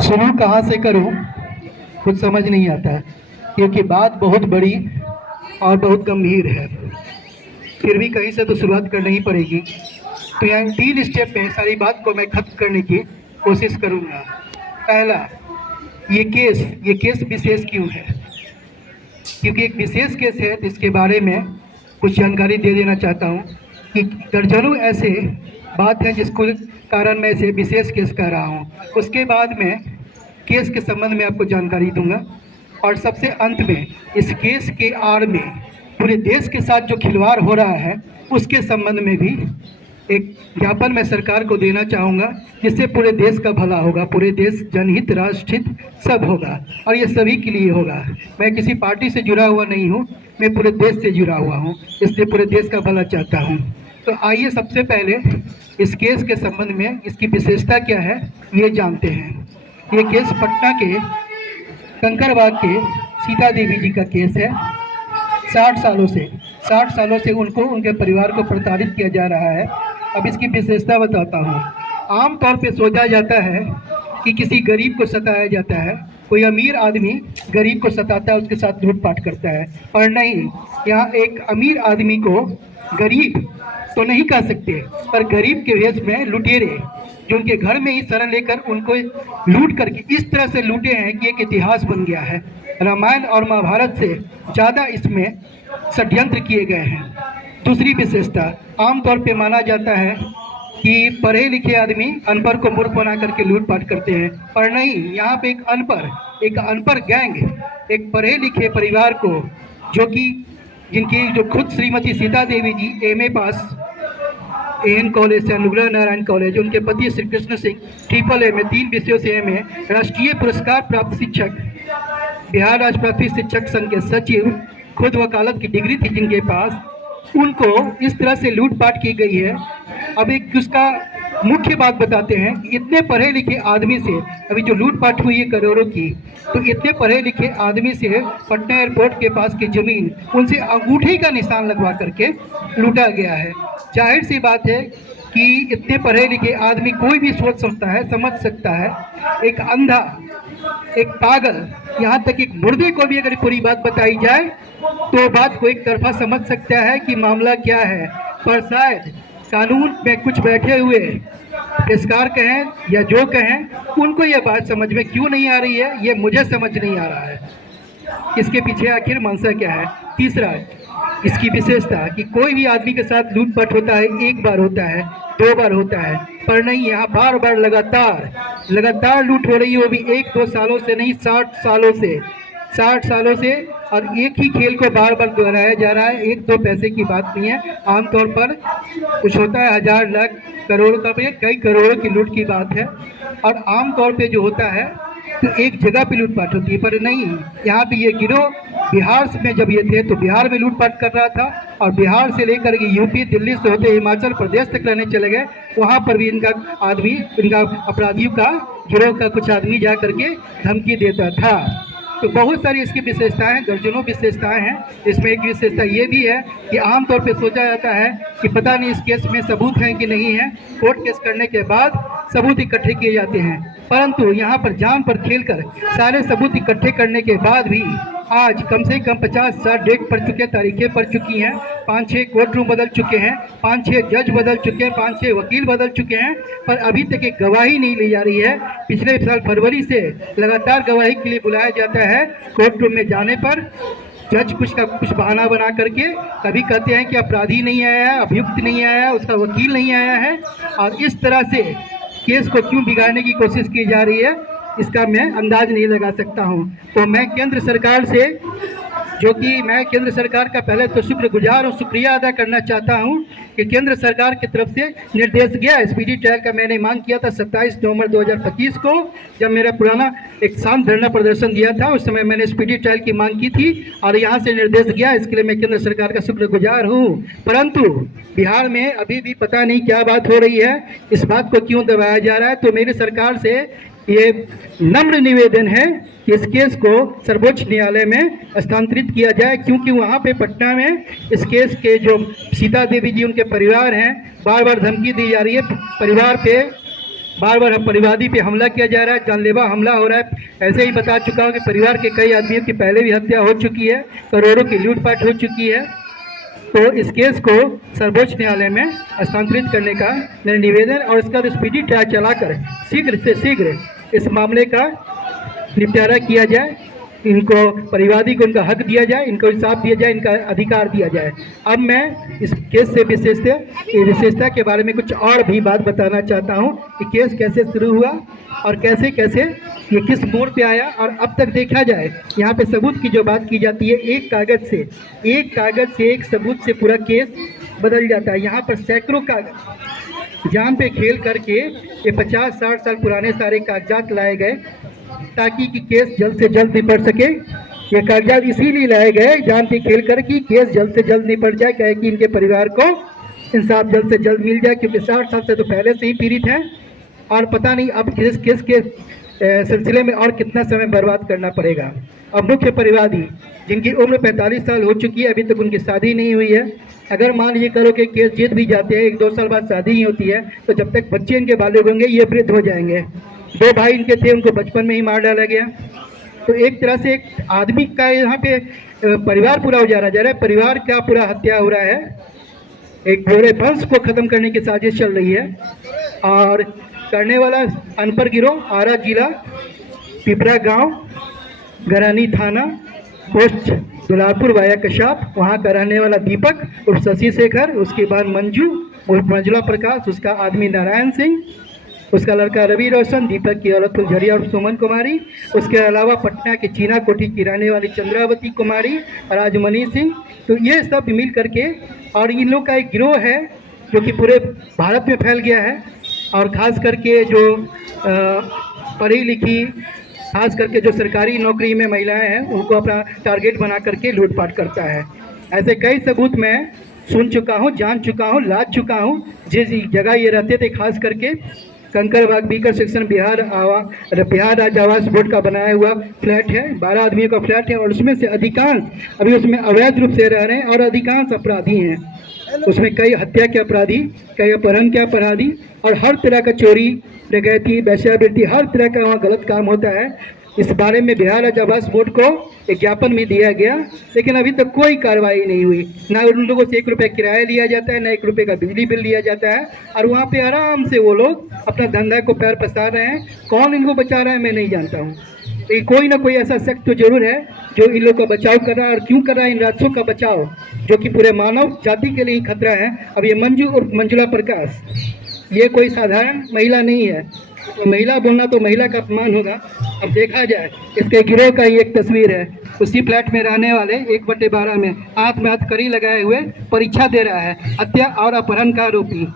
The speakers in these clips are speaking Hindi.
शुरू कहाँ से करूं कुछ समझ नहीं आता, क्योंकि बात बहुत बड़ी और बहुत गंभीर है। फिर भी कहीं से तो शुरुआत करनी ही पड़ेगी। तो यहाँ 3 स्टेप में सारी बात को मैं खत्म करने की कोशिश करूंगा। पहला, ये केस विशेष क्यों है? क्योंकि एक विशेष केस है जिसके बारे में कुछ जानकारी दे देना चाहता हूँ कि दर्जनों ऐसे बात है जिसको कारण मैं इसे विशेष केस कह रहा हूँ। उसके बाद में केस के संबंध में आपको जानकारी दूंगा, और सबसे अंत में इस केस के आड़ में पूरे देश के साथ जो खिलवाड़ हो रहा है उसके संबंध में भी एक ज्ञापन मैं सरकार को देना चाहूँगा, जिससे पूरे देश का भला होगा, पूरे देश जनहित राष्ट्रहित सब होगा, और ये सभी के लिए होगा। मैं किसी पार्टी से जुड़ा हुआ नहीं हूँ, मैं पूरे देश से जुड़ा हुआ हूँ, इसलिए पूरे देश का भला चाहता हूँ। तो आइए सबसे पहले इस केस के संबंध में इसकी विशेषता क्या है ये जानते हैं। ये केस पटना के कंकड़बाग के सीता देवी जी का केस है। 60 सालों से उनको, उनके परिवार को प्रताड़ित किया जा रहा है। अब इसकी विशेषता बताता हूँ। आमतौर पे सोचा जाता है कि किसी गरीब को सताया जाता है, कोई अमीर आदमी गरीब को सताता है, उसके साथ लूटपाट करता है, पर नहीं, यहाँ एक अमीर आदमी को गरीब तो नहीं कह सकते, पर गरीब के वेश में लुटेरे जो उनके घर में ही शरण लेकर उनको लूट करके इस तरह से लूटे हैं कि एक इतिहास बन गया है। रामायण और महाभारत से ज़्यादा इसमें षड्यंत्र किए गए हैं। दूसरी विशेषता, आमतौर पे माना जाता है कि पढ़े लिखे आदमी अनपढ़ को मूर्ख बना करके लूटपाट करते हैं, पर नहीं, यहाँ पे एक अनपढ़ गैंग एक पढ़े लिखे परिवार को, जो खुद श्रीमती सीता देवी जी एमए पास एन कॉलेज से, अनुग्रह नारायण कॉलेज, उनके पति श्री कृष्ण सिंह ट्रिपल में 3 विषयों से एमए, राष्ट्रीय पुरस्कार प्राप्त शिक्षक, बिहार राज्य प्राथमिक शिक्षक संघ के सचिव, खुद वकालत की डिग्री थी जिनके पास, उनको इस तरह से लूटपाट की गई है। अब एक उसका मुख्य बात बताते हैं कि इतने पढ़े लिखे आदमी से अभी जो लूटपाट हुई है करोड़ों की, तो इतने पढ़े लिखे आदमी से पटना एयरपोर्ट के पास की जमीन उनसे अंगूठे का निशान लगवा करके लूटा गया है। जाहिर सी बात है कि इतने पढ़े लिखे आदमी कोई भी सोच सकता है, समझ सकता है। एक अंधा, एक पागल, यहाँ तक एक मुर्दे को भी अगर पूरी बात बताई जाए तो बात को एक तरफा समझ सकता है कि मामला क्या है। पर शायद कानून में कुछ बैठे हुए पेशकार कहें या जो कहें, उनको ये बात समझ में क्यों नहीं आ रही है, ये मुझे समझ नहीं आ रहा है। इसके पीछे आखिर मंशा क्या है। तीसरा, इसकी विशेषता कि कोई भी आदमी के साथ लूटपाट होता है, एक बार होता है, 2 बार होता है, पर नहीं, यहाँ बार बार लगातार लूट हो रही है, वो भी 1-2 सालों से नहीं, 60 सालों से, और एक ही खेल को बार बार दोहराया जा रहा है। 1-2 पैसे की बात नहीं है, आमतौर पर कुछ होता है 1000 लाख करोड़ का, कई करोड़ों की लूट की बात है। और आमतौर पे जो होता है तो एक जगह पे लूटपाट होती है, पर नहीं, यहाँ पे ये गिरोह बिहार में जब ये थे तो बिहार में लूटपाट कर रहा था, और बिहार से लेकर के यूपी, दिल्ली से होते हिमाचल प्रदेश तक रहने चले गए। वहाँ पर भी इनका अपराधियों का गिरोह का कुछ आदमी जा करके धमकी देता था। तो बहुत सारी इसकी विशेषताएं हैं, दर्जनों विशेषताएं हैं। इसमें एक विशेषता ये भी है कि आमतौर पे सोचा जाता है कि पता नहीं इस केस में सबूत हैं कि नहीं है, कोर्ट केस करने के बाद सबूत इकट्ठे किए जाते हैं, परंतु यहाँ पर जान पर खेलकर सारे सबूत इकट्ठे करने के बाद भी आज कम से कम 50-60 डेट पड़ चुके, तारीखें पड़ चुकी हैं, 5-6 कोर्ट रूम बदल चुके हैं, 5-6 जज बदल चुके हैं, 5-6 वकील बदल चुके हैं, पर अभी तक एक गवाही नहीं ली जा रही है। पिछले साल फरवरी से लगातार गवाही के लिए बुलाया जाता है। कोर्ट रूम में जाने पर जज कुछ बहाना बना करके कभी कहते हैं कि अपराधी नहीं आया है, अभियुक्त नहीं आया है, उसका वकील नहीं आया है, और इस तरह से केस को क्यों बिगाड़ने की कोशिश की जा रही है इसका मैं अंदाज नहीं लगा सकता हूं। तो मैं केंद्र सरकार से, मैं केंद्र सरकार का पहले तो शुक्रगुजार और शुक्रिया अदा करना चाहता हूं कि केंद्र सरकार की तरफ से निर्देश गया। स्पीडी ट्रायल का मैंने मांग किया था 27 नवंबर 2025 को, जब मेरा पुराना एक शांत धरना प्रदर्शन दिया था, उस समय मैंने स्पीडी ट्रायल की मांग की थी और यहाँ से निर्देश गया। इसके लिए मैं केंद्र सरकार का शुक्रगुजार हूँ। परंतु बिहार में अभी भी पता नहीं क्या बात हो रही है, इस बात को क्यों दबाया जा रहा है। तो मेरी सरकार से ये नम्र निवेदन है कि इस केस को सर्वोच्च न्यायालय में स्थानांतरित किया जाए, क्योंकि वहाँ पे पटना में इस केस के जो सीता देवी जी उनके परिवार हैं, बार बार धमकी दी जा रही है, परिवार पे बार बार परिवादी पे हमला किया जा रहा है, जानलेवा हमला हो रहा है। ऐसे ही बता चुका हूँ कि परिवार के कई आदमियों की पहले भी हत्या हो चुकी है, करोड़ों की लूटपाट हो चुकी है। तो इस केस को सर्वोच्च न्यायालय में स्थानांतरित करने का मेरा निवेदन, और इसका स्पीडी ट्रायल चलाकर शीघ्र से शीघ्र इस मामले का निपटारा किया जाए, इनको परिवादी को उनका हक दिया जाए, इनको इंसाफ दिया जाए, इनका अधिकार दिया जाए। अब मैं इस केस से विशेषता के बारे में कुछ और भी बात बताना चाहता हूँ कि केस कैसे शुरू हुआ और कैसे कैसे ये किस मोड़ पे आया। और अब तक देखा जाए, यहाँ पे सबूत की जो बात की जाती है, एक कागज़ से एक सबूत से पूरा केस बदल जाता है। यहाँ पर सैकड़ों कागज जान पे खेल करके ये 50-60 साल पुराने सारे कागजात लाए गए ताकि कि केस जल्द से जल्द निपट सके। ये कागजात इसीलिए लाए गए जान पे खेल कर कि केस जल्द से जल्द निपट जाए, कहे कि इनके परिवार को इंसाफ जल्द से जल्द मिल जाए, क्योंकि 60 साल से तो पहले से ही पीड़ित हैं और पता नहीं अब केस के सिलसिले में और कितना समय बर्बाद करना पड़ेगा। अब मुख्य परिवादी जिनकी उम्र 45 साल हो चुकी है, अभी तक उनकी शादी नहीं हुई है। अगर मान ये करो कि केस जीत भी जाते हैं, 1-2 साल बाद शादी ही होती है, तो जब तक बच्चे इनके बालिग होंगे ये वृद्ध हो जाएंगे। 2 भाई इनके थे, उनको बचपन में ही मार डाला गया। तो एक तरह से एक आदमी का यहाँ पे परिवार पूरा उजाड़ा जा रहा है, परिवार का पूरा हत्या हो रहा है, एक पूरे वंश को ख़त्म करने की साजिश चल रही है। और करने वाला अनपर गिरोह आरा जिला, पिपरा गांव, गरानी थाना, पोस्ट दुलारपुर वाया कशाप, वहाँ का रहने वाला दीपक उर्फ शशि शेखर, उसके बाद मंजू उर्फ मंजुला प्रकाश, उसका आदमी नारायण सिंह, उसका लड़का रवि रोशन, दीपक की औरत फुलझरिया और सुमन कुमारी, उसके अलावा पटना की चीना कोठी की रहने वाली चंद्रावती कुमारी, राजमणि सिंह। तो ये सब मिल करके, और इन लोग का एक गिरोह है जो कि पूरे भारत में फैल गया है, और ख़ास करके जो पढ़ी लिखी, खास करके जो सरकारी नौकरी में महिलाएं हैं, उनको अपना टारगेट बना करके लूटपाट करता है। ऐसे कई सबूत मैं सुन चुका हूँ, जान चुका हूँ, लाद चुका हूँ। जिस जगह ये रहते थे, खास करके कंकड़बाग बीकर सेक्शन बिहार राज्य आवास बोर्ड का बनाया हुआ फ्लैट है, 12 आदमियों का फ्लैट है, और उसमें से अधिकांश अभी उसमें अवैध रूप से रह रहे हैं और अधिकांश अपराधी हैं। उसमें कई हत्या के अपराधी, कई अपहरण के अपराधी, और हर तरह का चोरी, डकैती, वेश्यावृत्ति, हर तरह का वहाँ गलत काम होता है। इस बारे में बिहार राज्य आवास बोर्ड को एक ज्ञापन भी दिया गया, लेकिन अभी तक कोई कार्रवाई नहीं हुई। ना उन लोगों से 1 रुपये किराया लिया जाता है, ना 1 रुपये का बिजली बिल लिया जाता है, और वहाँ पे आराम से वो लोग अपना धंधा को पैर पसार रहे हैं। कौन इनको बचा रहा है मैं नहीं जानता हूँ, लेकिन कोई ना कोई ऐसा शख्स तो जरूर है जो इन लोगों का बचाव कर रहा है। और क्यों कर रहा है इन राक्षसों का बचाव, जो कि पूरे मानव जाति के लिए ही खतरा है। अब ये मंजू और मंजुला प्रकाश, ये कोई साधारण महिला नहीं है, तो महिला बोलना तो महिला का अपमान होगा। अब देखा जाए, इसके गिरोह का ही एक तस्वीर है, उसी फ्लैट में रहने वाले 1/12 में हाथ में हथकड़ी लगाए हुए परीक्षा दे रहा है, हत्या और अपहरण का आरोपी।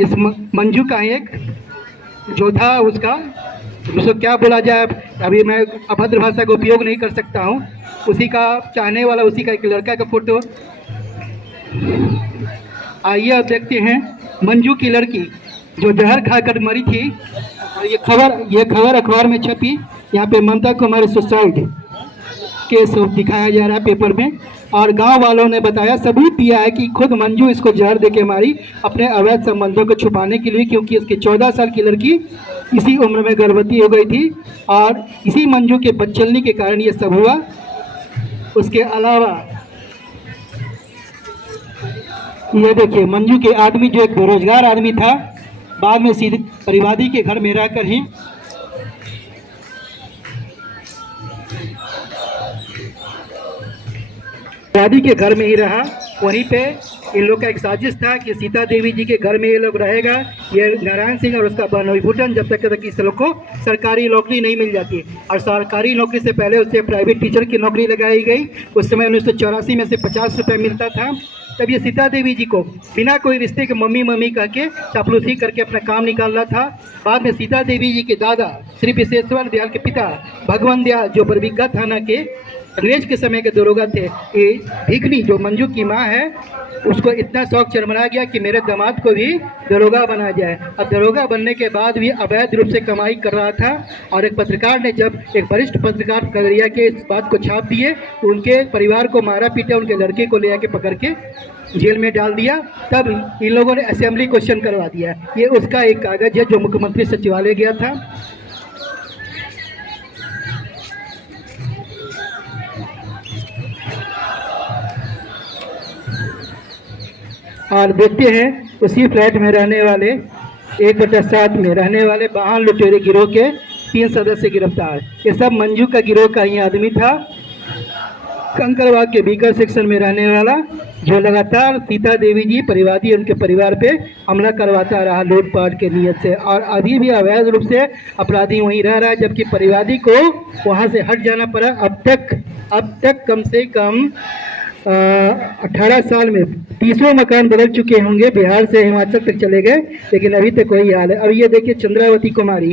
इस मंजू का एक जो था, उसको क्या बोला जाए, अभी मैं अभद्र भाषा का उपयोग नहीं कर सकता हूँ, उसी का चाहने वाला, उसी का एक लड़का का फोटो। आइए अब देखते हैं मंजू की लड़की जो जहर खाकर मरी थी। ये खबर अखबार में छपी। यहाँ पे ममता कुमारी सुसाइड केस दिखाया जा रहा है पेपर में, और गांव वालों ने बताया, सबूत दिया है कि खुद मंजू इसको जहर देके मारी अपने अवैध संबंधों को छुपाने के लिए, क्योंकि इसकी 14 साल की लड़की इसी उम्र में गर्भवती हो गई थी, और इसी मंजू के बदचलनी के कारण ये सब हुआ। उसके अलावा ये देखिए, मंजू के आदमी जो एक बेरोजगार आदमी था, बाद में सीधे परिवादी के घर में रहकर ही दादी के घर में ही रहा। वहीं पे इन लोग का एक साजिश था कि सीता देवी जी के घर में ये लोग रहेगा, ये नारायण सिंह और उसका बनविभूषण, जब तक इस लोग को सरकारी नौकरी नहीं मिल जाती। और सरकारी नौकरी से पहले उसे प्राइवेट टीचर की नौकरी लगाई गई। उस समय 1984 में से 50 रुपये मिलता था। तब ये सीता देवी जी को बिना कोई रिश्ते के मम्मी मम्मी कह के चापलूसी करके अपना काम निकाल रहा था। बाद में सीता देवी जी के दादा श्री विश्वेश्वर दयाल के पिता भगवान दयाल, जो बरबीघा थाना के अंग्रेज के समय के दरोगा थे। ये भिखनी जो मंजू की माँ है, उसको इतना शौक चरमरा गया कि मेरे दामाद को भी दरोगा बना जाए। अब दरोगा बनने के बाद भी अवैध रूप से कमाई कर रहा था, और एक पत्रकार ने, जब एक वरिष्ठ पत्रकार खगड़िया के इस बात को छाप दिए तो उनके परिवार को मारा पीटा, उनके लड़के को ले आके पकड़ के जेल में डाल दिया। तब इन लोगों ने असेंबली क्वेश्चन करवा दिया। ये उसका एक कागज है जो मुख्यमंत्री सचिवालय गया था। और देखते हैं उसी फ्लैट में रहने वाले 1/7 में रहने वाले वाहन लुटेरे गिरोह के 3 सदस्य गिरफ्तार। ये सब मंजू का गिरोह का ही आदमी था, कंकड़बाग के बीकर सेक्शन में रहने वाला, जो लगातार सीता देवी जी परिवादी उनके परिवार पे हमला करवाता रहा लूटपाट के नियत से, और अभी भी अवैध रूप से अपराधी वहीं रह रहा है, जबकि परिवादी को वहाँ से हट जाना पड़ा। अब तक कम से कम 18 साल में 30 मकान बदल चुके होंगे, बिहार से हिमाचल तक चले गए, लेकिन अभी तक वही हाल है। अब ये देखिए चंद्रावती कुमारी,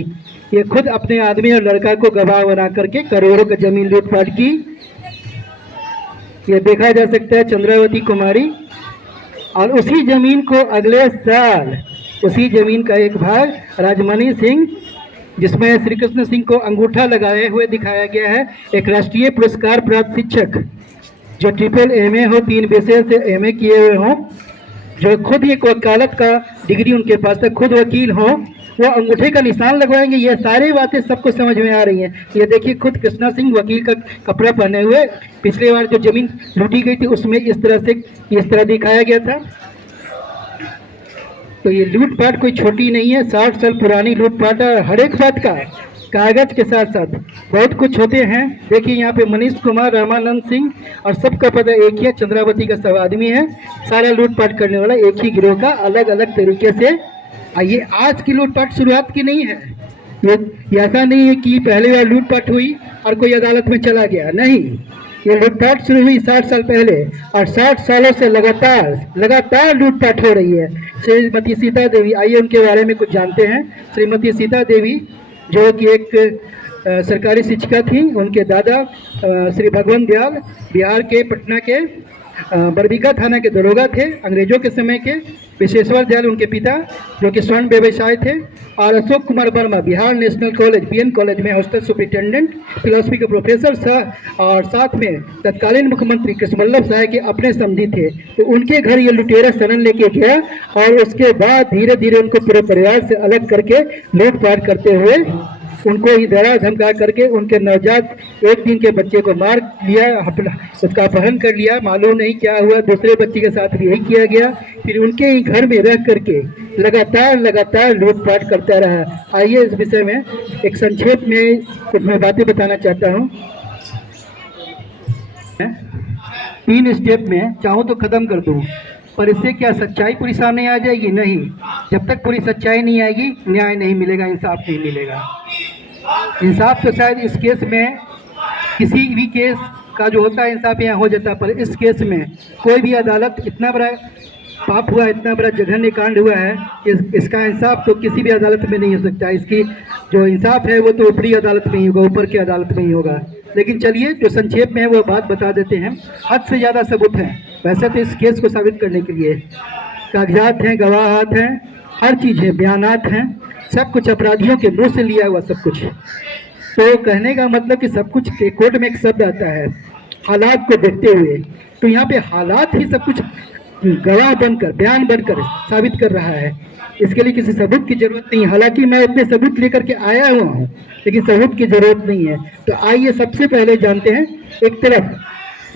ये खुद अपने आदमी और लड़का को गवाह बना करके करोड़ों का जमीन लूटपाट की। ये देखा जा सकता है चंद्रावती कुमारी। और उसी जमीन को अगले साल उसी जमीन का एक भाग राजमणि सिंह, जिसमें श्री कृष्ण सिंह को अंगूठा लगाए हुए दिखाया गया है, एक राष्ट्रीय पुरस्कार प्राप्त शिक्षक जो MAAA हो, 3 विषय से MA किए हुए हों, जो खुद एक वकालत का डिग्री उनके पास है, खुद वकील हो, वो अंगूठे का निशान लगवाएंगे। ये सारी बातें सबको समझ में आ रही हैं। ये देखिए खुद कृष्णा सिंह वकील का कपड़ा पहने हुए, पिछले बार जो जमीन लूटी गई थी उसमें इस तरह दिखाया गया था। तो ये लूटपाट कोई छोटी नहीं है, 60 साल पुरानी लूटपाट है। हर एक बात का कागज के साथ साथ बहुत कुछ होते हैं। देखिए यहाँ पे मनीष कुमार, रामानंद सिंह, और सबका पता एक ही है, चंद्रावती का सब आदमी है। सारा लूटपाट करने वाला एक ही गिरोह का, अलग अलग तरीके से। ये आज की लूटपाट शुरुआत की नहीं है। ये ऐसा नहीं है कि पहली बार लूटपाट हुई और कोई अदालत में चला गया, नहीं। ये लूटपाट शुरू हुई 60 साल पहले, और 60 सालों से लगातार लूटपाट हो रही है। श्रीमती सीता देवी, आइए उनके बारे में कुछ जानते हैं। श्रीमती सीता देवी जो कि एक सरकारी शिक्षिका थी, उनके दादा श्री भगवंत दयाल बिहार के पटना के बरबीघा थाना के दरोगा थे अंग्रेजों के समय के। विशेश्वर दयाल उनके पिता जो कि स्वर्ण व्यवसाय थे, और Ashok Kumar Verma Bihar national college PN college में हॉस्टल सुपरिटेंडेंट फिलोसफी के प्रोफेसर और साथ में तत्कालीन मुख्यमंत्री कृष्णवल्लभ साय के अपने समधी थे। तो उनके घर ये लुटेरा शरण लेके गया, और उसके बाद धीरे धीरे उनको पूरे परिवार से अलग करके लूटपाट करते हुए उनको ही डरा धमका करके उनके नवजात 1 दिन के बच्चे को मार लिया, उसका अपहरण कर लिया। मालूम नहीं क्या हुआ, दूसरे बच्चे के साथ भी यही किया गया। फिर उनके ही घर में रह करके लगातार लूटपाट करता रहा। आइए इस विषय में एक संक्षेप में कुछ मैं बातें बताना चाहता हूँ। 3 स्टेप में चाहूँ तो खत्म कर दूँ, पर इससे क्या सच्चाई पूरी सामने आ जाएगी? नहीं। जब तक पूरी सच्चाई नहीं आएगी, न्याय नहीं मिलेगा, इंसाफ नहीं मिलेगा। इंसाफ तो शायद इस केस में, किसी भी केस का जो होता है इंसाफ यहाँ हो जाता है, पर इस केस में कोई भी अदालत, इतना बड़ा पाप हुआ, इतना बड़ा जघन्य कांड हुआ है, इसका इंसाफ तो किसी भी अदालत में नहीं हो सकता। इसकी जो इंसाफ है वो तो ऊपरी अदालत में ही होगा, ऊपर की अदालत में ही होगा। लेकिन चलिए जो संक्षेप में है वो बात बता देते हैं। हद से ज़्यादा सबूत हैं वैसे तो इस केस को साबित करने के लिए। कागजात हैं, गवाहात हैं, हर चीज़ है, बयानात हैं, सब कुछ अपराधियों के मुंह से लिया हुआ सब कुछ। तो कहने का मतलब कि सब कुछ के कोर्ट में एक शब्द आता है, हालात को देखते हुए। तो यहाँ पे हालात ही सब कुछ गवाह बनकर, बयान बनकर साबित कर रहा है। इसके लिए किसी सबूत की जरूरत नहीं। हालांकि मैं अपने सबूत लेकर के आया हुआ हूँ, लेकिन सबूत की जरूरत नहीं है। तो आइए सबसे पहले जानते हैं, एक तरफ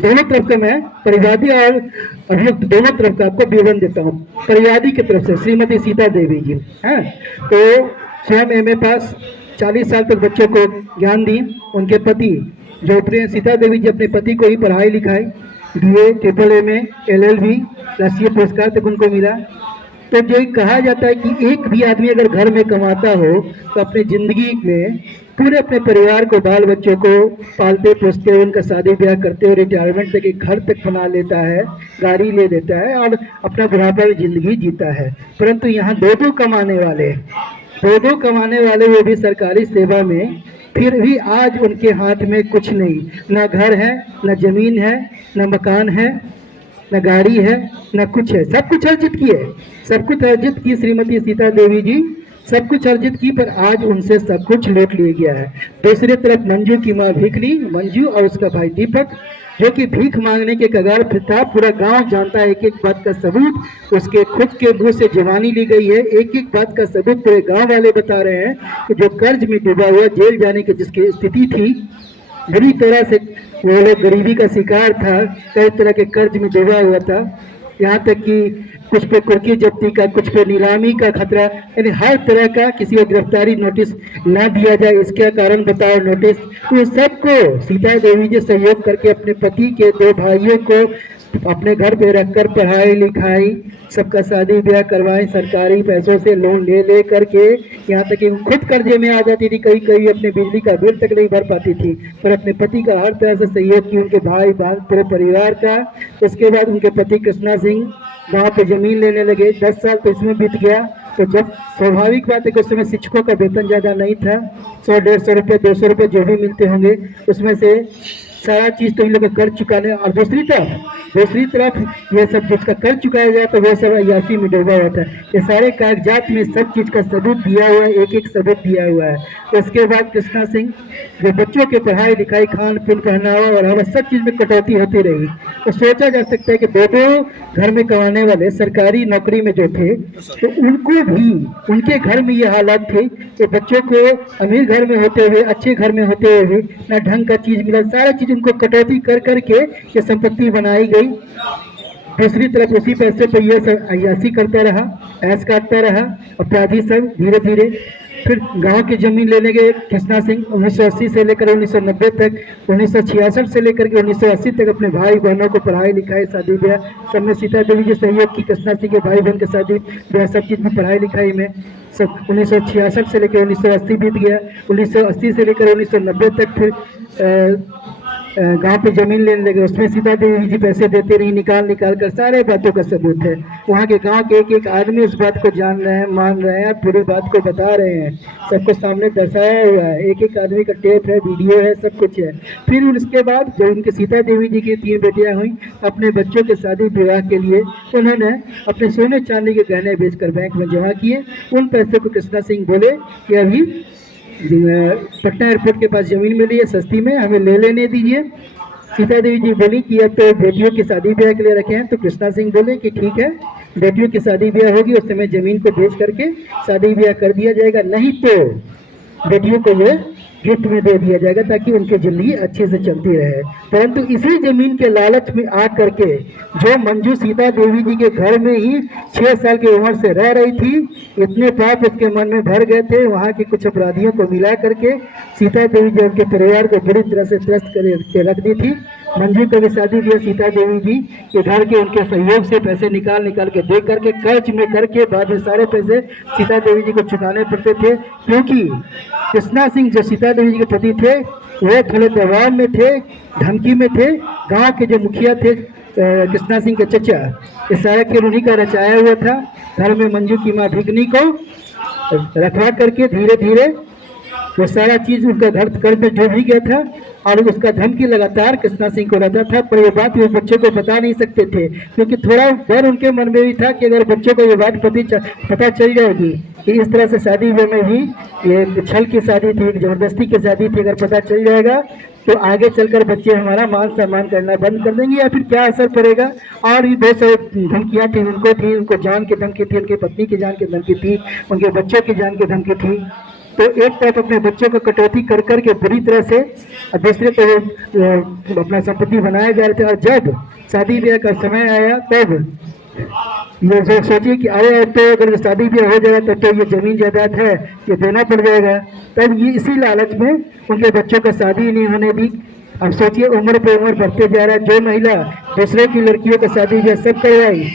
दोनों तरफ का मैं परिवादी और अभियुक्त दोनों तरफ का आपको विवरण देता हूँ। परिवादी की तरफ से श्रीमती सीता देवी जी हैं, तो स्वयं MA पास, 40 साल तक बच्चों को ज्ञान दी। उनके पति जो सीता देवी जी अपने पति को ही पढ़ाई लिखाई, BA, MAAA, LLB, राष्ट्रीय पुरस्कार तक उनको मिला। तो जो कहा जाता है कि एक भी आदमी अगर घर में कमाता हो तो अपनी ज़िंदगी में पूरे अपने परिवार को, बाल बच्चों को पालते पोसते हुए, उनका शादी ब्याह करते हुए, रिटायरमेंट तक एक घर तक बना लेता है, गाड़ी ले लेता है और अपना बुढ़ापा में ज़िंदगी जीता है। परंतु यहाँ 2 कमाने वाले दो दो कमाने वाले, वो भी सरकारी सेवा में, फिर भी आज उनके हाथ में कुछ नहीं, ना घर है, ना जमीन है, ना मकान है, न गाड़ी है, न कुछ है। सब कुछ अर्जित की है, सब कुछ अर्जित की श्रीमती सीता देवी जी, सब कुछ अर्जित की, पर आज उनसे सब कुछ लूट लिया गया है। दूसरी तरफ मंजू की माँ भीखनी, मंजू और उसका भाई दीपक, जो कि भीख मांगने के कगार पर था। पूरा गांव जानता है, एक एक बात का सबूत उसके खुद के मुंह से जवानी ली गई है। एक एक बात का सबूत पूरे गांव वाले बता रहे हैं कि जो कर्ज में डूबा हुआ, जेल जाने की जिसकी स्थिति थी, बुरी तरह से वो लोग गरीबी का शिकार था, कई तरह के कर्ज में डूबा हुआ था, यहाँ तक कि कुछ पे कुर्की जब्ती का, कुछ पे नीलामी का खतरा, यानी हर तरह का किसी को गिरफ्तारी नोटिस ना दिया जाए, इसका कारण बताओ नोटिस। तो सबको सीता देवी जी सहयोग करके अपने पति के दो भाइयों को अपने घर पे रखकर पढ़ाई लिखाई, सबका शादी ब्याह करवाई, सरकारी पैसों से लोन ले ले करके, यहाँ तक कि खुद कर्जे में आ जाती थी, कई कई अपने बिजली का बिल तक नहीं भर पाती थी, पर अपने पति का हर तरह से सहयोग की, उनके भाई बहन पूरे परिवार का। उसके बाद उनके पति कृष्णा सिंह गाँव पे जमीन लेने लगे, 10 साल तो इसमें बीत गया। तो जब स्वाभाविक बात है कि उस समय शिक्षकों का वेतन ज़्यादा नहीं था, 100-150 रुपये 200 रुपये जो भी मिलते होंगे, उसमें से सारा चीज़ तो इन लोग कर्ज चुकाने, और दूसरी तरफ ये सब जिसका कर्ज चुकाया जाए तो वो सब अयासी में डूबा हुआ था। ये सारे कागजात में सब चीज़ का सबूत दिया हुआ है, एक एक सबूत दिया हुआ है। तो उसके बाद कृष्णा सिंह जो बच्चों के पढ़ाई लिखाई, खान पीन, पहनावा और हर सब चीज़ में कटौती होती रही। तो सोचा जा सकता है कि दो दो घर में कमाने वाले सरकारी नौकरी में जो थे, तो उनको भी उनके घर में ये हालात थे कि बच्चों को अमीर घर में होते हुए, अच्छे घर में होते हुए ना ढंग का चीज़ मिला, सारा चीज़ उनको कटौती कर करके ये संपत्ति बनाई गई। दूसरी तरफ उसी पैसे पर यह सब अयासी करता रहा, ऐश काटता रहा। अपराधी सब धीरे धीरे फिर गांव की जमीन लेने गए कृष्णा सिंह 1980 से लेकर 1990 तक, 1966 से लेकर के 1980 तक अपने भाई बहनों को पढ़ाई लिखाई, शादी ब्याह सब में सीता देवी जी सहयोग की। कृष्णा सिंह के भाई बहन के शादी ब्याह सब चीज़ में, पढ़ाई लिखाई में सब 1966 से लेकर 1980 बीत गया। 1980 से लेकर 1990 तक फिर गांव पे जमीन लेने लगे, उसमें सीता देवी जी पैसे देते रही, निकाल निकाल कर। सारे बातों का सबूत है, वहाँ के गांव के एक एक आदमी उस बात को जान रहे हैं, मान रहे हैं, पूरी बात को बता रहे हैं, सबको सामने दर्शाया हुआ है, एक एक आदमी का टेप है, वीडियो है, सब कुछ है। फिर उसके बाद जब उनके सीता देवी जी की 3 बेटियाँ हुई, अपने बच्चों के शादी विवाह के लिए उन्होंने अपने सोने चांदी के गहने बेचकर बैंक में जमा किए। उन पैसों को कृष्णा सिंह बोले कि अभी पटना एयरपोर्ट के पास जमीन मिली है सस्ती में, हमें ले लेने दीजिए। सीता देवी जी बोली कि अब तो बेटियों की शादी ब्याह के लिए रखे हैं, तो कृष्णा सिंह बोले कि ठीक है, बेटियों की शादी ब्याह होगी, उस समय जमीन को बेच करके शादी ब्याह कर दिया जाएगा, नहीं तो बेटियों को ये गिफ्ट में दे दिया जाएगा ताकि उनकी जिंदगी अच्छे से चलती रहे। परंतु इसी जमीन के लालच में आ करके जो मंजू सीता देवी जी के घर में ही 6 साल की उम्र से रह रही थी, इतने पाप उसके मन में भर गए थे, वहाँ के कुछ अपराधियों को मिला करके सीता देवी जी उनके परिवार को बुरी तरह से त्रस्त करके रख दी थी। मंजू का भी शादी भी सीता देवी जी के घर के उनके सहयोग से पैसे निकाल निकाल के दे करके, कर्ज में करके, बाद में सारे पैसे सीता देवी जी को चुकाने पड़ते थे, क्योंकि कृष्णा सिंह जो सीता देवी जी के पति थे वो थोड़े दबाव में थे, धमकी में थे। गांव के जो मुखिया थे कृष्णा सिंह के चचा, ये सारा खेल उन्हीं का रचाया हुआ था। घर में मंजू की माँ भिगनी को रखवा करके धीरे धीरे वो सारा चीज़ उनका घर कर्ज में डूब ही गया था, और उसका धमकी लगातार कृष्णा सिंह को रहता था। पर ये बात वो बच्चों को बता नहीं सकते थे, क्योंकि थोड़ा डर उनके मन में भी था कि अगर बच्चों को ये बात पता चल जाएगी कि इस तरह से शादी में भी ये छल की शादी थी, जबरदस्ती की शादी थी, अगर पता चल जाएगा तो आगे चलकर बच्चे हमारा मान सम्मान करना बंद कर देंगे, या फिर क्या असर पड़ेगा। और भी बहुत सारी धमकियाँ थी, उनको जान की धमकी थी, उनकी पत्नी की जान की धमकी थी, उनके बच्चों की जान की धमकी थी। तो एक तरफ अपने बच्चों को कटौती कर करके बुरी तरह से, और दूसरे तरफ अपना संपत्ति बनाया जा रहे थे। और जब शादी ब्याह का समय आया तब ये जो सोचिए कि अरे तो अगर शादी ब्याह हो जाएगा तो ये जमीन जायदाद है ये देना पड़ जाएगा, तब ये इसी लालच में उनके बच्चों का शादी नहीं होने दी। अब सोचिए उम्र पे उम्र बढ़ते जा रहा है, जो महिला दूसरे की लड़कियों का शादी ब्याह सब करवाई,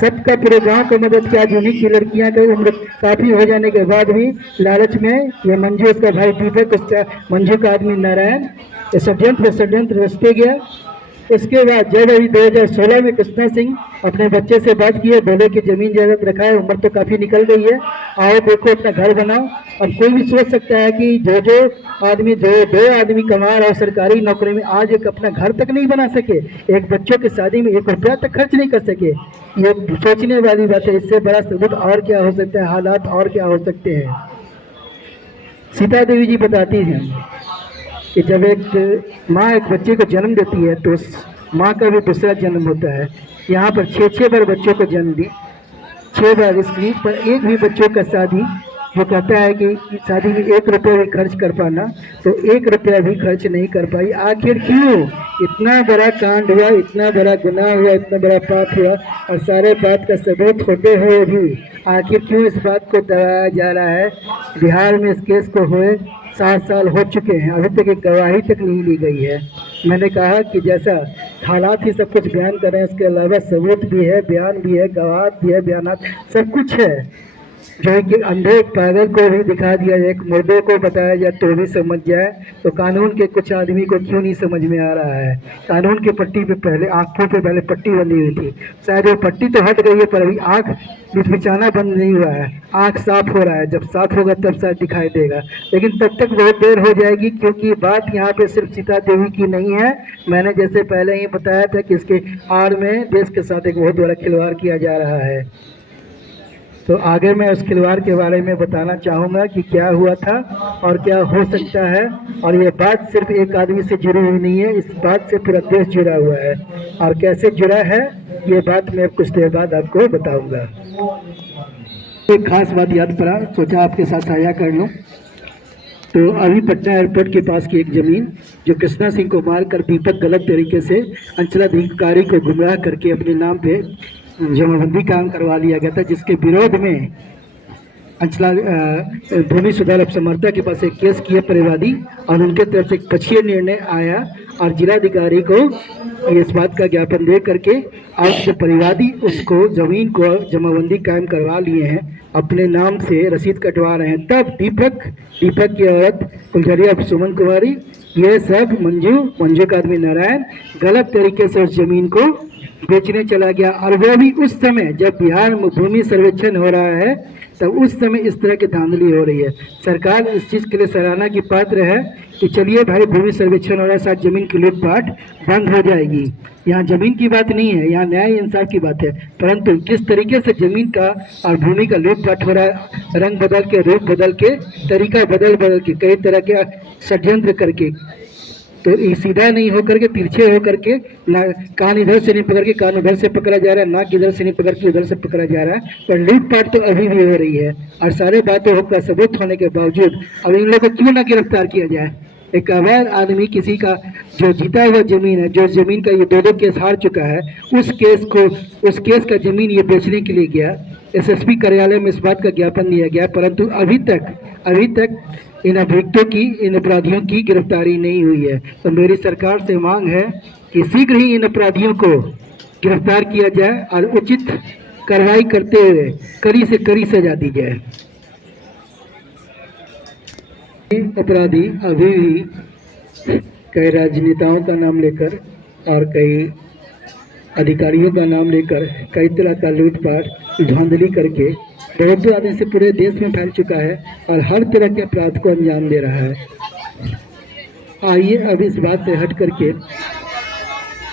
सबका पूरे गांव को मदद किया। आज उन्हीं की लड़कियां की उम्र काफ़ी हो जाने के बाद भी लालच में ये मंजू, उसका भाई दीपक, उसका मंजू का आदमी नारायण, ये षड्यंत्र रचते गया। उसके बाद जब अभी 2016 में कृष्णा सिंह अपने बच्चे से बात किए, बोले कि जमीन जायदाद रखा है, उम्र तो काफी निकल गई है, आओ देखो अपना घर बनाओ। अब कोई भी सोच सकता है कि जो जो आदमी दो आदमी कमा रहा हो सरकारी नौकरी में, आज एक अपना घर तक नहीं बना सके, एक बच्चों की शादी में 1 रुपया तक खर्च नहीं कर सके, ये सोचने वाली बात है। इससे बड़ा सबूत और क्या हो सकता है, हालात और क्या हो सकते हैं। सीता देवी जी बताती हैं कि जब एक माँ एक बच्चे को जन्म देती है तो उस माँ का भी दूसरा जन्म होता है। यहाँ पर 6 बार बच्चों को जन्म दी, 6 बार स्त्री पर एक भी बच्चों का शादी, वो कहता है कि शादी में 1 रुपया भी खर्च कर पाना, तो 1 रुपया भी खर्च नहीं कर पाई। आखिर क्यों? इतना बड़ा कांड हुआ, इतना बड़ा गुनाह हुआ, इतना बड़ा पाप हुआ, और सारे बात का सबूत होते हुए भी आखिर क्यों इस बात को दबाया जा रहा है। बिहार में इस केस को हुए 7 साल हो चुके हैं, अभी तक एक गवाही तक नहीं ली गई है। मैंने कहा कि जैसा हालात ही सब कुछ बयान कर रहे हैं, इसके अलावा सबूत भी है, बयान भी है, गवाह भी है, बयानात सब कुछ है। जो है कि अंधे पागल को भी दिखा दिया जाए, एक मुर्दे को बताया जाए तो भी समझ जाए, तो कानून के कुछ आदमी को क्यों नहीं समझ में आ रहा है। कानून की पट्टी पे पहले, आंखों पे पहले पट्टी बंधी हुई थी, शायद वो पट्टी तो हट गई है पर अभी आंख बिचबिचाना बंद नहीं हुआ है। आंख साफ हो रहा है, जब साफ होगा तब शायद दिखाई देगा, लेकिन तब तक बहुत देर हो जाएगी, क्योंकि बात यहाँ पे सिर्फ सीता देवी की नहीं है। मैंने जैसे पहले ही बताया था कि इसके आड़ में देश के साथ एक बहुत बड़ा खिलवाड़ किया जा रहा है। तो आगे मैं उस खिलवाड़ के बारे में बताना चाहूँगा कि क्या हुआ था और क्या हो सकता है। और ये बात सिर्फ एक आदमी से जुड़ी हुई नहीं है, इस बात से पूरा देश जुड़ा हुआ है। और कैसे जुड़ा है ये बात मैं कुछ देर बाद आपको बताऊंगा। एक खास बात याद पड़ा, सोचा आपके साथ साझा कर लूँ। तो अभी पटना एयरपोर्ट के पास की एक जमीन जो कृष्णा सिंह को मारकर दीपक गलत तरीके से अंचलाधिकारी को गुमराह करके अपने नाम पे जमाबंदी काम करवा लिया गया था, जिसके विरोध में अंचला भूमि सुधार अभिसमर्ता के पास एक केस किया परिवादी, और उनके तरफ से एक पक्षीय निर्णय आया और जिलाधिकारी को इस बात का ज्ञापन दे करके आज जो परिवादी उसको जमीन को जमाबंदी कायम करवा लिए हैं, अपने नाम से रसीद कटवा रहे हैं। तब दीपक की औरत कुलझरिया सुमन कुमारी, ये सब मंजू का आदमी नारायण गलत तरीके से उस जमीन को बेचने चला गया। और वो भी उस समय जब बिहार में भूमि सर्वेक्षण हो रहा है, तब उस समय इस तरह की धांधली हो रही है। सरकार इस चीज़ के लिए सराहना की पात्र है कि चलिए भाई भूमि सर्वेक्षण हो रहा है, साथ जमीन की लूटपाट बंद हो जाएगी। यहाँ जमीन की बात नहीं है, यहाँ न्याय इंसाफ की बात है, परंतु किस तरीके से जमीन का और भूमि का लूटपाट हो रहा है, रंग बदल के, रूप बदल के, तरीका बदल के, कई तरह के षड्यंत्र करके, तो ये सीधा नहीं होकर के तिरछे होकर के, ना कान इधर से नहीं पकड़ के कान उधर से पकड़ा जा रहा है, नाक इधर से नहीं पकड़ के उधर से पकड़ा जा रहा है, पर लूटपाट तो अभी भी हो रही है। और सारे बातों का सबूत होने के बावजूद अब इन लोगों को क्यों ना गिरफ्तार किया जाए। एक अवैध आदमी किसी का जो जीता हुआ जमीन है, जो जमीन का ये 2 केस हार चुका है, उस केस का जमीन ये बेचने के लिए गया, एसएसपी कार्यालय में इस बात का ज्ञापन दिया गया, परंतु अभी तक इन अभियुक्तों की, इन अपराधियों की गिरफ्तारी नहीं हुई है। तो मेरी सरकार से मांग है कि शीघ्र ही इन अपराधियों को गिरफ्तार किया जाए और उचित कार्रवाई करते हुए कड़ी से कड़ी सजा दी जाए। अपराधी अभी भी कई राजनेताओं का नाम लेकर और कई अधिकारियों का नाम लेकर कई तरह का लूटपाट धांधली करके बहुत आदमी से पूरे देश में फैल चुका है और हर तरह के अपराध को अंजाम दे रहा है। आइए अब इस बात से हट करके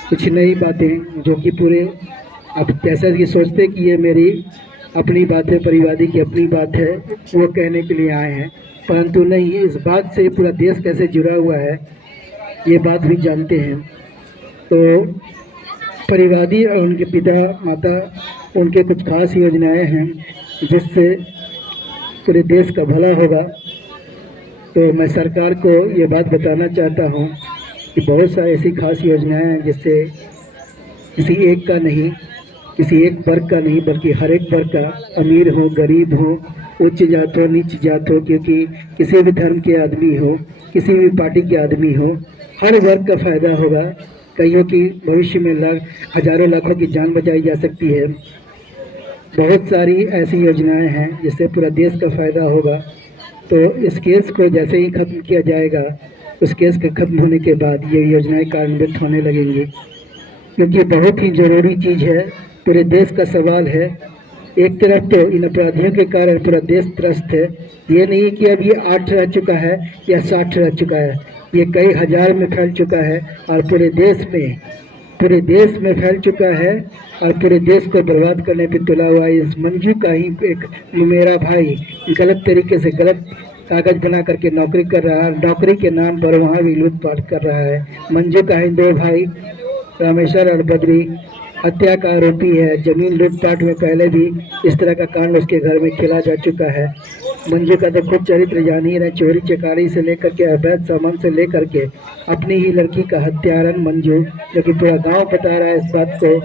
कुछ नई बातें, जो कि पूरे अब कैसा कि सोचते कि ये मेरी अपनी बात है, परिवादी की अपनी बात है, वो कहने के लिए आए हैं, परंतु नहीं, इस बात से पूरा देश कैसे जुड़ा हुआ है ये बात भी जानते हैं। तो परिवादी और उनके पिता माता, उनके कुछ खास योजनाएं हैं जिससे पूरे देश का भला होगा। तो मैं सरकार को ये बात बताना चाहता हूँ कि बहुत सारी ऐसी खास योजनाएं हैं जिससे किसी एक का नहीं, किसी एक वर्ग का नहीं, बल्कि हर एक वर्ग का, अमीर हो, गरीब हो, उच्च जात हो, नीच जात हो, क्योंकि किसी भी धर्म के आदमी हो, किसी भी पार्टी के आदमी हो, हर वर्ग का फायदा होगा। कईयों की भविष्य में हजारों लाखों की जान बचाई जा सकती है। बहुत सारी ऐसी योजनाएं हैं जिससे पूरा देश का फायदा होगा। तो इस केस को जैसे ही खत्म किया जाएगा, उस केस के खत्म होने के बाद ये योजनाएं कार्यान्वित होने लगेंगी। क्योंकि बहुत ही ज़रूरी चीज़ है, पूरे देश का सवाल है। एक तरफ तो इन अपराधियों के कारण पूरा देश त्रस्त है। ये नहीं कि अब ये 8 रह चुका है या 60 रह चुका है, ये कई हज़ार में फैल चुका है और पूरे देश में फैल चुका है और पूरे देश को बर्बाद करने पे तुला हुआ है। इस मंजू का ही एक मेरा भाई गलत तरीके से गलत कागज बना करके नौकरी कर रहा है, नौकरी के नाम पर वहाँ भी लूटपाट कर रहा है। मंजू का ही 2 भाई रामेश्वर और बद्री हत्या का आरोपी है। जमीन लूटपाट में पहले भी इस तरह का कांड उसके घर में खेला जा चुका है। मंजू का तो खुद चरित्र जान ही रहे, चोरी चकारी से लेकर के अवैध सामान से लेकर के अपनी ही लड़की का हत्यारन मंजू, जो कि पूरा गांव बता रहा है इस बात को।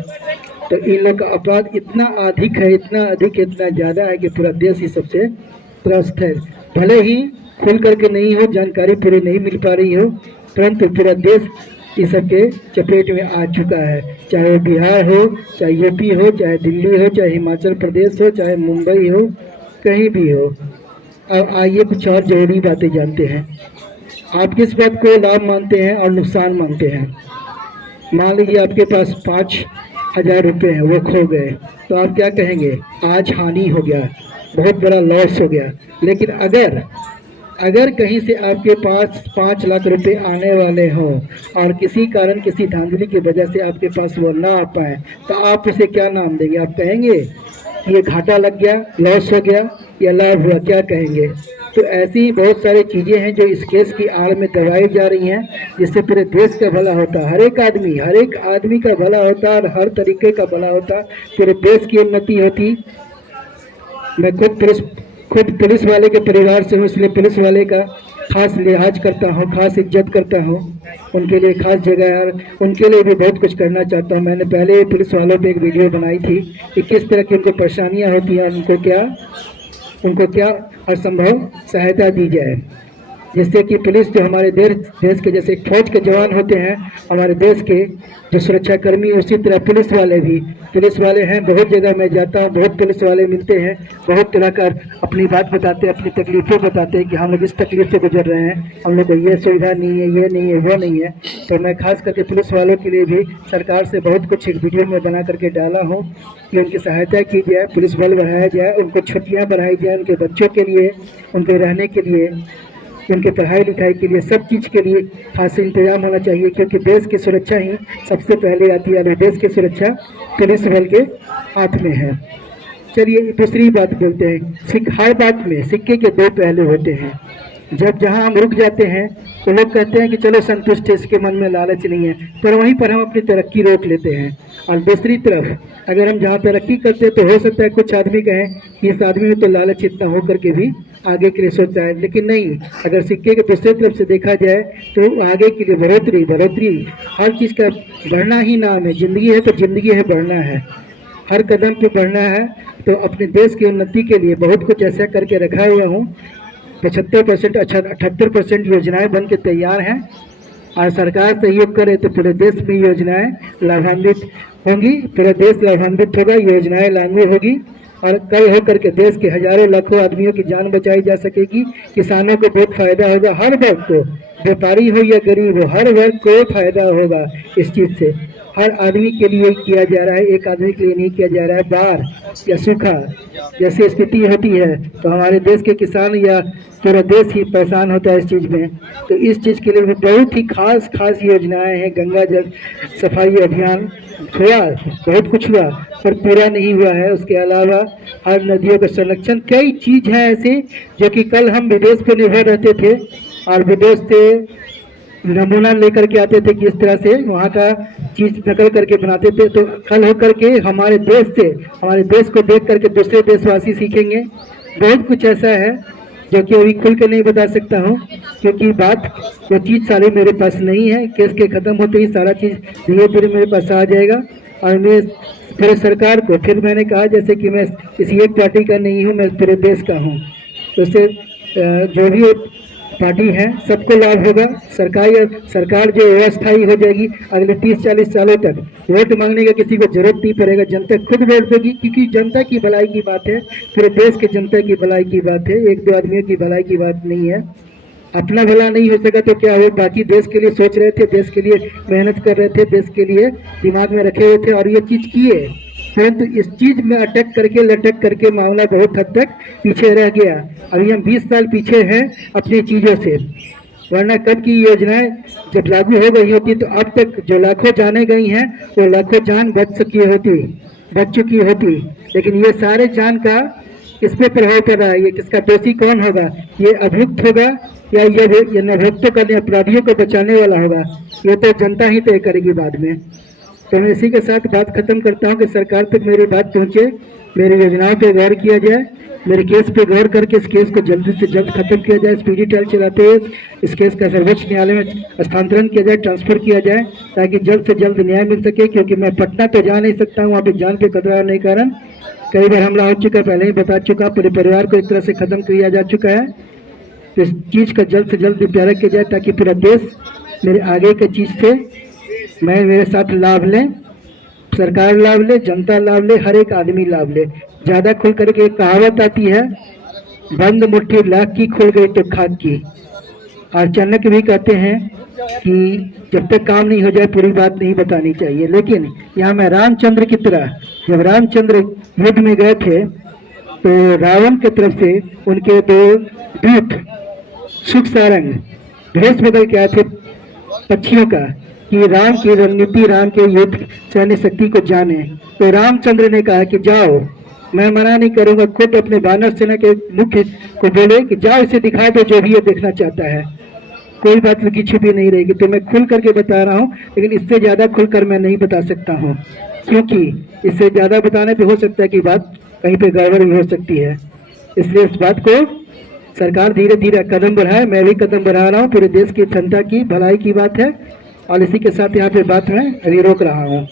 तो इन लोग का अपराध इतना अधिक है, इतना अधिक, इतना ज़्यादा है कि पूरा देश ही सबसे त्रस्त है। भले ही खुल करके नहीं हो, जानकारी पूरी नहीं मिल पा रही हो, परंतु पूरा देश इस सबके चपेट में आ चुका है। चाहे वो बिहार हो, चाहे यूपी हो, चाहे दिल्ली हो, चाहे हिमाचल प्रदेश हो, चाहे मुंबई हो, कहीं भी हो। अब आइए कुछ और जरूरी बातें जानते हैं। आप किस बात को लाभ मानते हैं और नुकसान मानते हैं? मान लीजिए आपके पास 5,000 रुपये हैं, वो खो गए, तो आप क्या कहेंगे? आज हानि हो गया, बहुत बड़ा लॉस हो गया। लेकिन अगर कहीं से आपके पास 5 लाख रुपए आने वाले हों और किसी कारण, किसी धांधली की वजह से आपके पास वो ना आ पाए, तो आप उसे क्या नाम देंगे? आप कहेंगे कि ये घाटा लग गया, लॉस हो गया, या लाभ हुआ? क्या कहेंगे? तो ऐसी बहुत सारी चीज़ें हैं जो इस केस की आड़ में दबाई जा रही हैं, जिससे पूरे देश का भला होता, हर एक आदमी का भला होता और हर तरीके का भला होता, पूरे देश की उन्नति होती। मैं खुद पुलिस वाले के परिवार से हूँ, इसलिए पुलिस वाले का खास लिहाज करता हूँ, खास इज्जत करता हूँ, उनके लिए खास जगह है और उनके लिए भी बहुत कुछ करना चाहता हूँ। मैंने पहले पुलिस वालों पे एक वीडियो बनाई थी कि किस तरह की उनको परेशानियाँ होती हैं, उनको क्या असंभव सहायता दी जाए, जिससे कि पुलिस जो हमारे देश के जैसे फौज के जवान होते हैं, हमारे देश के जो सुरक्षाकर्मी, उसी तरह पुलिस वाले हैं। बहुत जगह मैं जाता हूँ, बहुत पुलिस वाले मिलते हैं, बहुत तरह का अपनी बात बताते हैं, अपनी तकलीफ़ें बताते हैं कि हम लोग इस तकलीफ से गुजर रहे हैं, हम लोग को ये सुविधा नहीं है, ये नहीं है, वो नहीं है। तो मैं खास करके पुलिस वालों के लिए भी सरकार से बहुत कुछ एक वीडियो में बना करके डाला हूँ कि उनकी सहायता की जाए, पुलिस बल बढ़ाया जाए, उनको छुट्टियाँ बढ़ाई जाए, उनके बच्चों के लिए, उनके रहने के लिए, उनके पढ़ाई लिखाई के लिए, सब चीज़ के लिए खास इंतजाम होना चाहिए, क्योंकि देश की सुरक्षा ही सबसे पहले आती है और देश की सुरक्षा पुलिस बल के हाथ में है। चलिए दूसरी बात बोलते हैं। हर बात में सिक्के के 2 पहलू होते हैं। जहाँ हम रुक जाते हैं तो लोग कहते हैं कि चलो संतुष्ट है, इसके मन में लालच नहीं है, पर वहीं पर हम अपनी तरक्की रोक लेते हैं। और दूसरी तरफ अगर हम जहाँ तरक्की करते हैं तो हो सकता है कुछ आदमी कहें कि इस आदमी में तो लालच इतना हो करके भी आगे के लिए सोचता है, लेकिन नहीं, अगर सिक्के के दूसरी तरफ से देखा जाए तो आगे के लिए बढ़ोतरी हर चीज़ का बढ़ना ही नाम है। ज़िंदगी है तो ज़िंदगी है, बढ़ना है, हर कदम पे बढ़ना है। तो अपने देश की उन्नति के लिए बहुत कुछ ऐसा करके रखा हुआ हूँ। 75% 78% योजनाएं बन के तैयार हैं और सरकार सहयोग करे तो पूरे देश में योजनाएं लाभान्वित होंगी, पूरा देश लाभान्वित होगा, योजनाएं लागू होगी और कल होकर के देश के हजारों लाखों आदमियों की जान बचाई जा सकेगी। किसानों को बहुत फायदा होगा, हर वर्ग को, व्यापारी हो या गरीब हो, हर वर्ग को फायदा होगा इस चीज़ से। हर आदमी के लिए किया जा रहा है, एक आदमी के लिए नहीं किया जा रहा है। बाढ़ या सूखा जैसी स्थिति होती है तो हमारे देश के किसान या पूरा देश ही परेशान होता है इस चीज़ में। तो इस चीज़ के लिए भी बहुत ही खास योजनाएं हैं। गंगा जल सफाई अभियान हुआ, बहुत कुछ हुआ पर पूरा नहीं हुआ है। उसके अलावा हर नदियों का संरक्षण, कई चीज़ है ऐसे जो कि कल हम विदेश पर निर्भर रहते थे और विदेश से नमूना लेकर के आते थे, किस तरह से वहाँ का चीज़ नकल करके बनाते थे। तो कल होकर के हमारे देश को देख करके दूसरे देशवासी सीखेंगे। बहुत कुछ ऐसा है जो कि अभी खुल के नहीं बता सकता हूँ, क्योंकि वो चीज़ सारी मेरे पास नहीं है। केस के ख़त्म होते ही सारा चीज़ धीरे धीरे मेरे पास आ जाएगा। और मैं पूरे सरकार को, फिर मैंने कहा जैसे कि मैं किसी एक पार्टी का नहीं हूँ, मैं पूरे देश का हूँ, तो उससे जो भी पार्टी है सबको लाभ होगा। सरकार जो अस्थायी हो जाएगी अगले 30-40 सालों तक, वोट मांगने का किसी को जरूरत नहीं पड़ेगा, जनता खुद वोट देगी, क्योंकि जनता की भलाई की बात है, पूरे देश के जनता की भलाई की बात है, 1-2 आदमियों की भलाई की बात नहीं है। अपना भला नहीं हो सका तो क्या हो, बाकी देश के लिए सोच रहे थे, देश के लिए मेहनत कर रहे थे, देश के लिए दिमाग में रखे हुए थे और ये चीज़ किए, परंतु इस चीज़ में अटक करके लटक करके मामला बहुत हद तक पीछे रह गया। अभी हम 20 साल पीछे हैं अपनी चीज़ों से, वरना कब की योजनाएं जब लागू हो गई होती तो अब तक जो लाखों जाने गई हैं वो लाखों जान बच चुकी होती। लेकिन ये सारे जान का किस पे प्रभाव पड़ रहा है, ये किसका दोषी कौन होगा, ये अभियुक्त होगा या ये अभियुक्तों का अपराधियों को बचाने वाला होगा, ये तो जनता ही तय करेगी बाद में। तो मैं इसी के साथ बात खत्म करता हूँ कि सरकार तक मेरी बात पहुँचे, मेरी योजनाओं पे गौर किया जाए, मेरे केस पे गौर करके इस केस को जल्दी से जल्द खत्म किया जाए, स्पीडी ट्रायल चलाते हुए इस केस का सर्वोच्च न्यायालय में स्थानांतरण किया जाए, ट्रांसफर किया जाए, ताकि जल्द से जल्द न्याय मिल सके। क्योंकि मैं पटना तो जा नहीं सकता हूँ, वहाँ पे जान पे खतरा होने के कारण कई बार हमला हो चुका है, पहले ही बता चुका, पूरे परिवार को एक तरह से खत्म किया जा चुका है। तो इस चीज़ का जल्द से जल्द निपटारा किया जाए ताकि पूरा देश मेरे आगे की चीज़ से मेरे साथ लाभ लें, सरकार लाभ ले, जनता लाभ ले, हर एक आदमी लाभ ले। ज़्यादा खुल करके एक कहावत आती है, बंद मुट्ठी लाख की खुल गई तो खाक की। और चाणक्य भी कहते हैं कि जब तक काम नहीं हो जाए पूरी बात नहीं बतानी चाहिए। लेकिन यहाँ मैं रामचंद्र की तरह, जब रामचंद्र युद्ध में गए थे तो रावण की तरफ से उनके 2 दूत सुख सारंग भेष बदल के आए थे पक्षियों का, कि राम की रणनीति, राम के युद्ध सैन्य शक्ति को जाने। तो रामचंद्र ने कहा कि जाओ, मैं मना नहीं करूंगा, खुद अपने वानर सेना के मुख्य को बोले कि जाओ इसे दिखा दो जो भी ये देखना चाहता है, कोई बात लुकी छिपी नहीं रहेगी। तो मैं खुल करके बता रहा हूँ, लेकिन इससे ज़्यादा खुलकर मैं नहीं बता सकता हूँ, क्योंकि इससे ज़्यादा बताने पे हो सकता है कि बात कहीं पे गड़बड़ भी हो सकती है। इसलिए इस बात को सरकार धीरे धीरे कदम बढ़ाए, मैं भी कदम बढ़ा रहा हूँ, पूरे देश की जनता की भलाई की बात है। और इसी के साथ यहाँ पे बात मैं अभी रोक रहा हूँ।